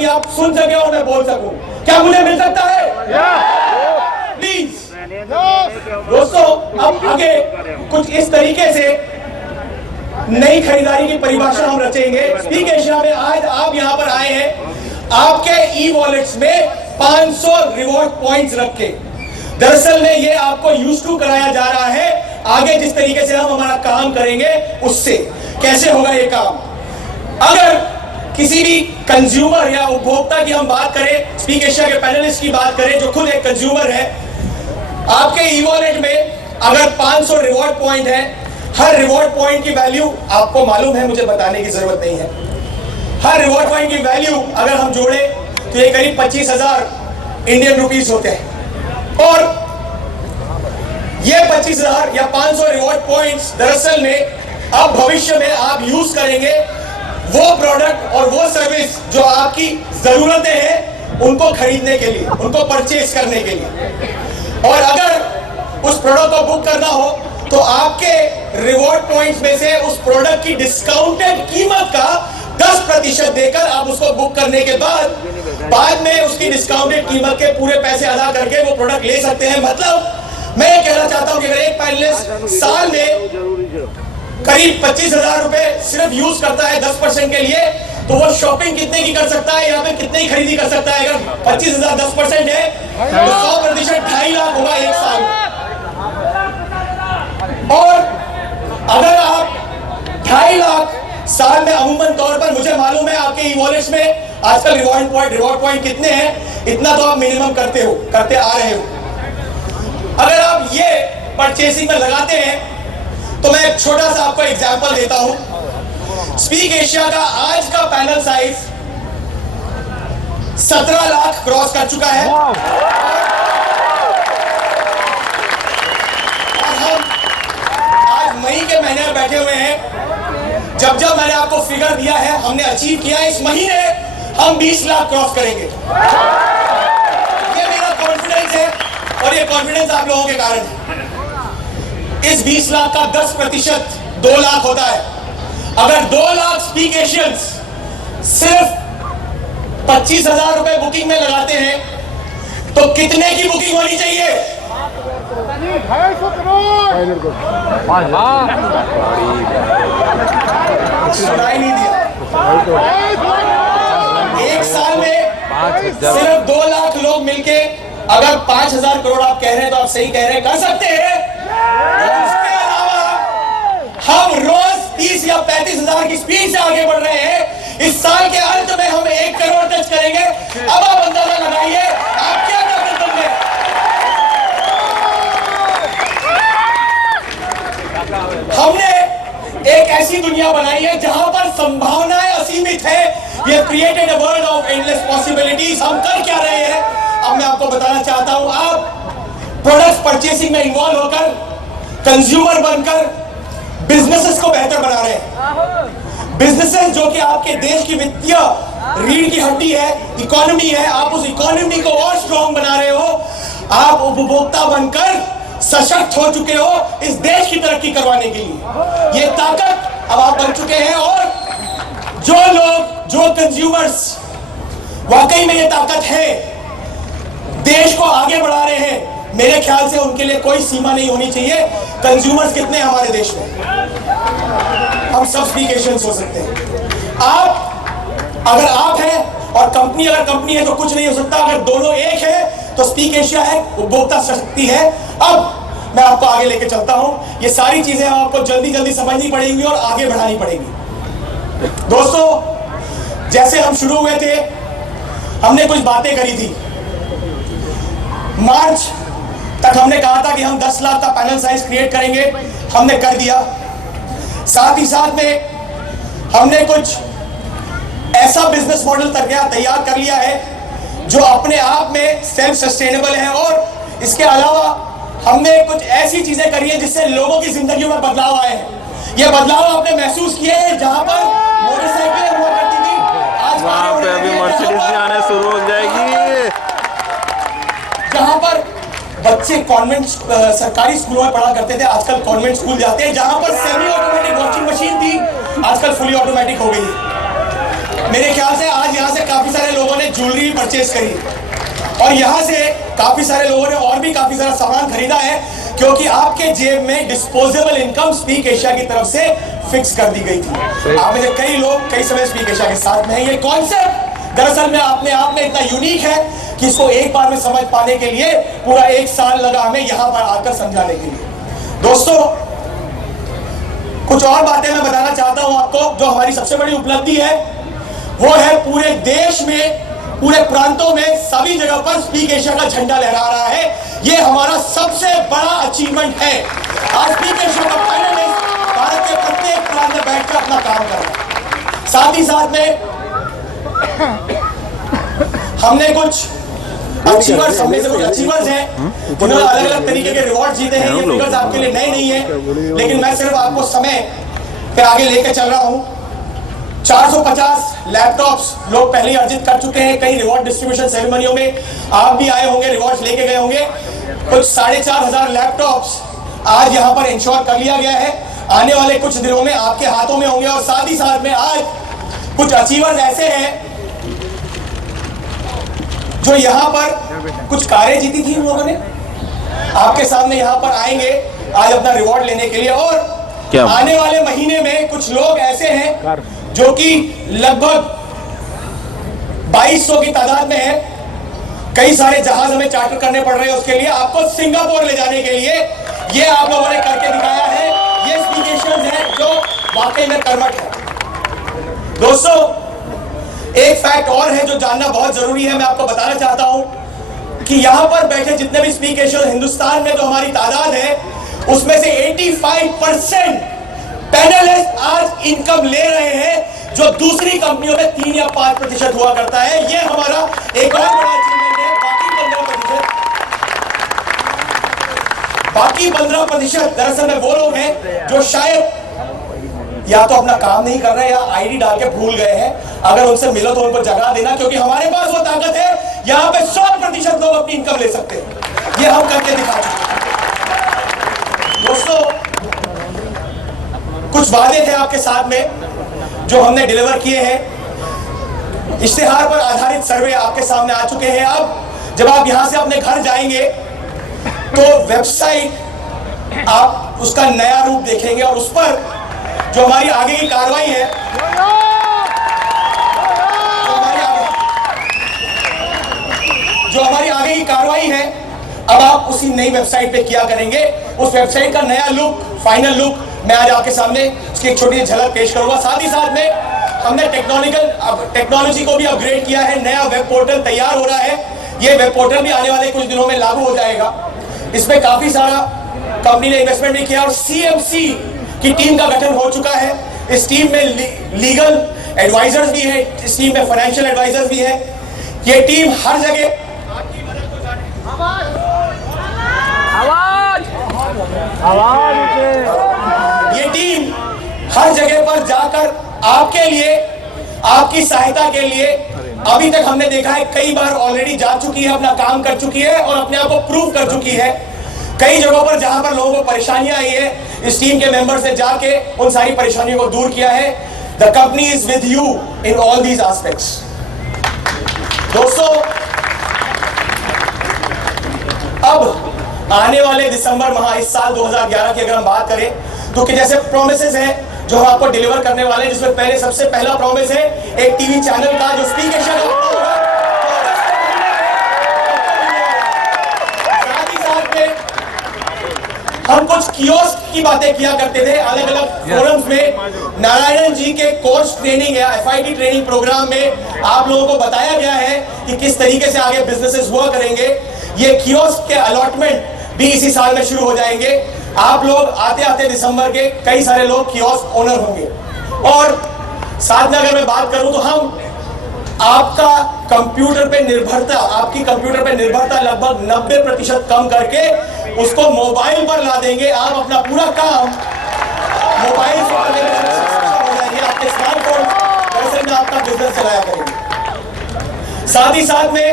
ताकि आप सुन सके और मैं बोल सकूं। क्या मुझे मिल सकता है? प्लीज दोस्तों, अब आगे कुछ इस तरीके से नई खरीदारी की परिभाषा हम रचेंगे। स्पीक एशिया में आज आप यहां पर आए हैं आपके ई वॉलेट्स में 500 रिवॉर्ड पॉइंट्स रखे। दरअसल में ये आपको यूज टू कराया जा रहा है। आगे जिस तरीके से हम हमारा काम करेंगे उससे कैसे होगा ये काम। अगर किसी भी कंज्यूमर या उपभोक्ता की हम बात करें, स्पीक एशिया के पैनलिस्ट की बात करें जो खुद एक कंज्यूमर है, आपके ई वॉलेट में अगर 500 रिवॉर्ड पॉइंट है, हर रिवॉर्ड पॉइंट की वैल्यू आपको मालूम है, मुझे बताने की जरूरत नहीं है। हर रिवॉर्ड पॉइंट की वैल्यू अगर हम जोड़े तो ये करीब 25,000 इंडियन रुपीस होते हैं। और ये 25,000 या 500 रिवॉर्ड पॉइंट्स दरअसल में अब भविष्य में आप यूज करेंगे वो प्रोडक्ट और वो सर्विस जो आपकी जरूरतें हैं उनको खरीदने के लिए, उनको परचेज करने के लिए। और अगर उस प्रोडक्ट को बुक करना हो तो आपके रिवॉर्ड पॉइंट्स में से उस प्रोडक्ट की डिस्काउंटेड कीमत का 10% देकर आप उसको बुक करने के बाद में उसकी डिस्काउंटेड कीमत के पूरे पैसे अदा करके वो प्रोडक्ट ले सकते हैं। मतलब मैं ये कहना चाहता हूं कि अगर एक पैनलिस्ट साल में करीब 25,000 रुपए सिर्फ यूज करता है 10% के लिए, तो वो शॉपिंग कितने की कर सकता है, यहाँ पे कितने की खरीदी कर सकता है। अगर 25,000 10% है तो 100% 2.5 लाख होगा एक साल में। और अगर आप 2.5 लाख साल में अमूमन तौर पर, मुझे मालूम है आपके ई वॉलेट्स में आजकल रिवॉर्ड पॉइंट कितने हैं, इतना तो आप मिनिमम करते आ रहे हो। अगर आप ये परचेसिंग में लगाते हैं तो मैं एक छोटा सा आपको एग्जांपल देता हूं। स्पीक एशिया का आज का पैनल साइज 17 लाख क्रॉस कर चुका है। और हम आज मई के महीने में बैठे हुए हैं। जब मैंने आपको फिगर दिया है, हमने अचीव किया है, इस महीने हम 20 लाख क्रॉस करेंगे। ये मेरा कॉन्फिडेंस है और ये कॉन्फिडेंस आप लोगों के कारण है। इस 20 लाख का 10% 2 लाख होता है। अगर 2 लाख स्पीक एशियंस सिर्फ 25,000 रुपए बुकिंग में लगाते हैं तो कितने की बुकिंग होनी चाहिए? 250 करोड़। सुनाई नहीं दिया। एक साल में सिर्फ 2 लाख लोग मिलके अगर 5,000 करोड़ आप कह रहे हैं तो आप सही कह रहे हैं, कर सकते हैं। उसके अलावा हम रोज 30 या 35,000 की स्पीड से आगे बढ़ रहे हैं। इस साल के अंत में हम 1 करोड़ टच करेंगे। अब आप अंदाजा लगाइए आप क्या कर सकते हैं। हमने एक ऐसी दुनिया बनाई है जहां पर संभावनाएं असीमित है। We have created a world of endless possibilities। हम कर क्या रहे हैं अब मैं आपको बताना चाहता हूं। आप प्रोडक्ट परचेसिंग में इन्वॉल्व होकर, कंज्यूमर बनकर बिजनेसेस को बेहतर बना रहे हैं। बिजनेसेस जो कि आपके देश की वित्तीय रीढ़ की हड्डी है, इकोनॉमी है, आप उस इकोनॉमी को और स्ट्रॉन्ग बना रहे हो। आप उपभोक्ता बनकर सशक्त हो चुके हो इस देश की तरक्की करवाने के लिए। ये ताकत अब आप बन चुके हैं। और जो लोग, जो कंज्यूमर्स वाकई में ये ताकत है, देश को आगे बढ़ा रहे हैं, मेरे ख्याल से उनके लिए कोई सीमा नहीं होनी चाहिए। कंज्यूमर्स कितने हैं हमारे देश में? हम सब स्पीक एशियंस हो सकते हैं। आप अगर आप हैं और कंपनी अगर कंपनी है तो कुछ नहीं हो सकता। अगर दोनों एक है तो स्पीक एशिया है, उपभोक्ता शक्ति है। अब मैं आपको आगे लेके चलता हूं। ये सारी चीजें आपको जल्दी जल्दी समझनी पड़ेंगी और आगे बढ़ानी पड़ेगी। दोस्तों, जैसे हम शुरू हुए थे, हमने कुछ बातें करी थी। मार्च तक हमने कहा था कि हम 10 लाख का पैनल साइज क्रिएट करेंगे, हमने कर दिया। साथ ही साथ में हमने कुछ ऐसा बिजनेस मॉडल तैयार कर लिया है जो अपने आप में सेल्फ सस्टेनेबल है। और इसके अलावा हमने कुछ ऐसी चीजें करी है जिससे लोगों की जिंदगी में बदलाव आए हैं। ये बदलाव आपने महसूस किए हैं। जहां पर मोटरसाइकिलें हुआ करती थी, आज वहां पे अभी मर्सिडीज भी आने शुरू हो जाएगी। जहां पर बच्चे कॉन्वेंट सरकारी स्कूलों में पढ़ा करते थे, आजकल कॉन्वेंट स्कूल जाते हैं। जहां पर सेमी ऑटोमेटिक वॉशिंग मशीन थी, आजकल फुली ऑटोमेटिक हो गई है। मेरे ख्याल से आज यहां से काफी सारे लोगों ने ज्वेलरी परचेज करी और यहाँ से काफी सारे लोगों ने और भी काफी सारा सामान खरीदा है, क्योंकि आपके जेब में डिस्पोजेबल इनकम स्पीक एशिया की तरफ से फिक्स कर दी गई थी। आप में से कई लोग कई समय स्पीक एशिया के साथ में हैं। ये कॉन्सेप्ट दरअसल में अपने आप में इतना यूनिक है कि इसको एक बार में समझ पाने के लिए पूरा 1 साल लगा हमें यहाँ पर आकर समझाने के लिए। दोस्तों, कुछ और बातें मैं बताना चाहता हूं आपको। जो हमारी सबसे बड़ी उपलब्धि है वो है पूरे देश में, पूरे प्रांतों में, सभी जगह पर स्पीक एशिया का झंडा लहरा रहा है। ये हमारा सबसे बड़ा अचीवमेंट है। आज स्पीक एशिया का फाइनलिस्ट भारत के प्रत्येक प्रांत में बैठकर अपना काम कर रहा है। साथ ही साथ में हमने कुछ अचीवर्स, हमने से कुछ अचीवर्स हैं जिन्होंने अलग अलग तरीके के रिवॉर्ड जीते हैं। ये फिगर्स आपके लिए नए नहीं है, लेकिन मैं सिर्फ आपको समय पे आगे लेकर चल रहा हूं। 450 लैपटॉप्स लोग पहले ही अर्जित कर चुके हैं। कई रिवॉर्ड डिस्ट्रीब्यूशन सेरेमनियों में आप भी आए होंगे, रिवॉर्ड्स लेके गए होंगे। कुछ 4500 लैपटॉप्स आज यहाँ पर इंश्योर कर लिया गया है, आने वाले कुछ दिनों में आपके हाथों में होंगे। और साथ ही साथ में आज कुछ अचीवर्स ऐसे हैं जो यहाँ पर कुछ कारें जीती थी, उन लोगों ने आपके सामने यहाँ पर आएंगे आज अपना रिवॉर्ड लेने के लिए। और आने वाले महीने में कुछ लोग ऐसे हैं जो कि लगभग 2200 की तादाद में है। कई सारे जहाज हमें चार्टर करने पड़ रहे हैं उसके लिए, आपको सिंगापुर ले जाने के लिए। ये आप लोगों ने करके दिखाया है। ये स्पीकेशंस हैं जो वाकई में कर्मठ है। दोस्तों, एक फैक्ट और है जो जानना बहुत जरूरी है, मैं आपको बताना चाहता हूं कि यहां पर बैठे जितने भी स्पीकेशंस हिंदुस्तान में जो हमारी तादाद है उसमें से 85% पैनलिस्ट आज इनकम ले रहे हैं जो दूसरी कंपनियों में 3 या 5% हुआ करता है। ये हमारा एक और बड़ा अचीवमेंट है। बाकी 15% दरअसल में वो लोग हैं जो शायद या तो अपना काम नहीं कर रहे हैं या आईडी डाल के भूल गए हैं। अगर उनसे मिलो तो उनको जगा देना, क्योंकि हमारे पास वो ताकत है। यहाँ पे 100% लोग अपनी इनकम ले सकते हैं। ये हम करके दिखा चुके हैं। दोस्तों, कुछ वादे थे आपके साथ में जो हमने डिलीवर किए हैं। इश्तिहार पर आधारित सर्वे आपके सामने आ चुके हैं। अब जब आप यहां से अपने घर जाएंगे तो वेबसाइट आप उसका नया रूप देखेंगे और उस पर जो हमारी आगे की कार्रवाई है, जो हमारी आगे की कार्रवाई है, अब आप उसी नई वेबसाइट पे किया करेंगे। उस वेबसाइट का नया लुक, फाइनल लुक मैं आज आपके सामने उसकी एक छोटी झलक पेश करूंगा। साथ ही साथ में हमने टेक्नोलॉजी को भी अपग्रेड किया है। नया वेब पोर्टल तैयार हो रहा है। ये वेब पोर्टल भी आने वाले कुछ दिनों में लागू हो जाएगा। इसमें काफी सारा कंपनी ने इन्वेस्टमेंट भी किया और सीएमसी की टीम का गठन हो चुका है। इस टीम में लीगल एडवाइजर्स भी है, इस टीम में फाइनेंशियल एडवाइजर्स भी है। ये टीम हर जगह ये टीम हर जगह पर जाकर आपके लिए, आपकी सहायता के लिए अभी तक हमने देखा है कई बार ऑलरेडी जा चुकी है, अपना काम कर चुकी है और अपने आप को प्रूव कर चुकी है। कई जगहों पर जहां पर लोगों को परेशानियां आई है, इस टीम के मेंबर्स ने जाके उन सारी परेशानियों को दूर किया है। The company is with you in all these aspects. दोस्तों, अब आने वाले दिसंबर माह, इस साल 2011 की अगर हम बात करें तो कि जैसे प्रोमिसेस हैं जो हम आपको डिलीवर करने वाले हैं, जिसमें पहले सबसे पहला प्रॉमिस है एक टीवी चैनल का जो स्पीक एशिया का होगा। साथ ही साथ में हम कुछ कियोस्क की बातें किया करते थे अलग अलग फोरम्स में। नारायणन जी के कोर्स ट्रेनिंग या FIT ट्रेनिंग प्रोग्राम में आप लोगों को बताया गया है कि किस तरीके से आगे बिजनेसेस हुआ करेंगे। ये कियोस्क के अलॉटमेंट भी इसी साल में शुरू हो जाएंगे। आप लोग आते आते दिसंबर के कई सारे लोग कियोस्क ओनर होंगे। और साथ में अगर मैं बात करूं तो हम आपका कंप्यूटर पे निर्भरता, आपकी कंप्यूटर पे निर्भरता लगभग 90% कम करके उसको मोबाइल पर ला देंगे। आप अपना पूरा काम मोबाइल से करने में सक्षम हो जाएंगे। आपके स्मार्टफोन में आपका बिजनेस चलाया करेंगे। साथ ही साथ में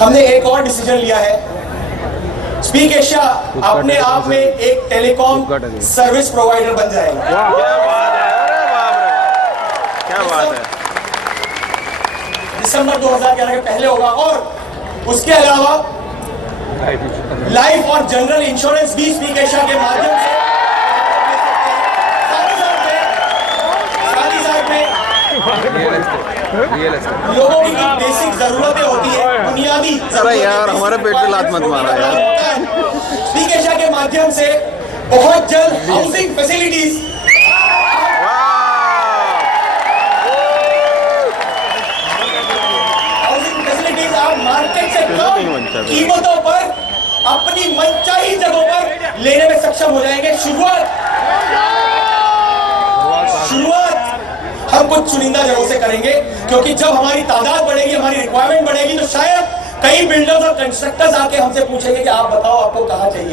हमने एक और डिसीजन लिया है। स्पीक एशिया अपने आप में एक टेलीकॉम सर्विस प्रोवाइडर बन जाएगा। क्या बात है, क्या बात है। दिसंबर 2011 के पहले होगा। और उसके अलावा लाइफ और जनरल इंश्योरेंस भी स्पीक एशिया के माध्यम से साथ ही साथ में लोगों की बेसिक जरूरतें होती है, बुनियादी अरे यार हमारे पेट पे लात मत मारा यार। स्पीक एशिया के माध्यम से बहुत जल्द हाउसिंग फैसिलिटीज आप मार्केट से कम कीमतों पर अपनी मनचाही जगहों पर लेने में सक्षम हो जाएंगे। शुरुआत हम कुछ चुनिंदा जगहों से करेंगे, क्योंकि जब हमारी तादाद बढ़ेगी, हमारी रिक्वायरमेंट बढ़ेगी, तो शायद कई बिल्डर्स और कंस्ट्रक्टर्स आके हमसे पूछेंगे कि आप बताओ आपको कहाँ चाहिए।